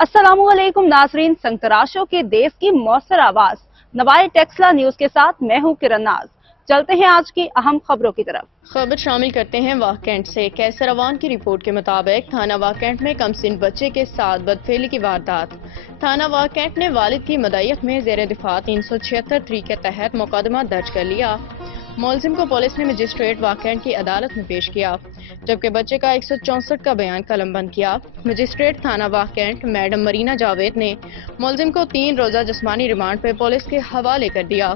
अस्सलामु अलैकुम नाजरीन, संतराशों के देश की मौसर आवाज नवाए टेक्सला न्यूज के साथ मैं हूं किरण नाज। चलते हैं आज की अहम खबरों की तरफ। खबर शामिल करते हैं वाह कैंट से। कैसर अवान की रिपोर्ट के मुताबिक थाना वाह कैंट में कमसिन बच्चे के साथ बदफेली की वारदात। थाना वाह कैंट ने वालिद की मदय्यत में जेर दिफा 376(3) के तहत मुकदमा दर्ज कर लिया। मुलजिम को पुलिस ने मजिस्ट्रेट वाह कैंट की अदालत में पेश किया, जबकि बच्चे का 164 का बयान कलमबंद किया। मजिस्ट्रेट थाना वाह कैंट मैडम मरीना जावेद ने मुलजिम को 3 रोजा जिस्मानी रिमांड पर पुलिस के हवाले कर दिया।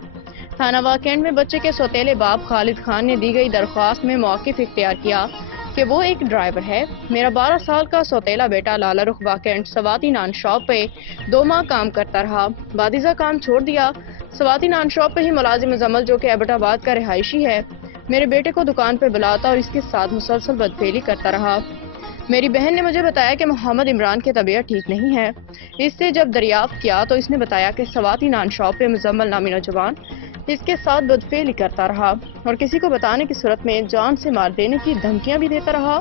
थाना वाह कैंट में बच्चे के सौतेले बाप खालिद खान ने दी गई दरख्वास्त में मौक़िफ़ इख्तियार किया कि वो एक ड्राइवर है। मेरा 12 साल का सौतेला बेटा लाला रुख वाह कैंट सवाती नान शॉप पे 2 माह काम करता रहा, बादिजा काम छोड़ दिया। सवाती नान शॉप पे ही मुलाजिम मुजम्मल, जो कि एबटाबाद का रिहायशी है, मेरे बेटे को दुकान पे बुलाता और इसके साथ मुसलसल बदफेली करता रहा। मेरी बहन ने मुझे बताया कि मोहम्मद इमरान की तबीयत ठीक नहीं है। इससे जब दरियाफ्त किया तो इसने बताया कि सवाती नान शॉप पे मुजम्मल नामी नौजवान इसके साथ बदफेली करता रहा और किसी को बताने की सूरत में जान से मार देने की धमकियां भी देता रहा।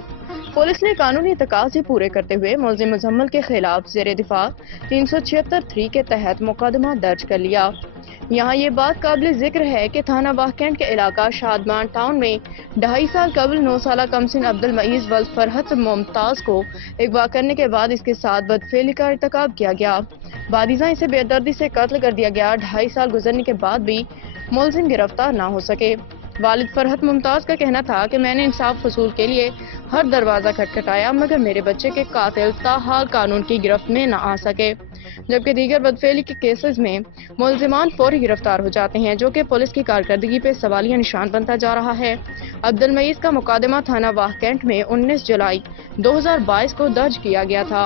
पुलिस ने कानूनी तकाज़े पूरे करते हुए मुलजिम मुजम्मल के खिलाफ जेर दिफा 376(3) के तहत मुकदमा दर्ज कर लिया। यहाँ ये बात काबिल जिक्र है कि थाना वाह कैंट के इलाका शादमान टाउन में 2.5 साल कबल 9 साला कमसिन अब्दुल मईज वल फरहत मुमताज को अगवा करने के बाद इसके साथ बदफेली का इर्तिकाब किया गया। बादिजा इसे बेदर्दी से कत्ल कर दिया गया। 2.5 साल गुजरने के बाद भी मुलजिम गिरफ्तार ना हो सके। वालिद फरहत मुमताज का कहना था कि मैंने इंसाफ वसूल के लिए हर दरवाजा खटखटाया, मगर मेरे बच्चे के कातिल ताहाल कानून की गिरफ्त में न आ सके। जबकि दीगर बदफेली के केसेस में मुलजिमान फौरी गिरफ्तार हो जाते हैं, जो कि पुलिस की कारकर्दगी पे सवालिया निशान बनता जा रहा है। अब्दुल मईज का मुकदमा थाना वाह कैंट में 19 जुलाई 2022 को दर्ज किया गया था।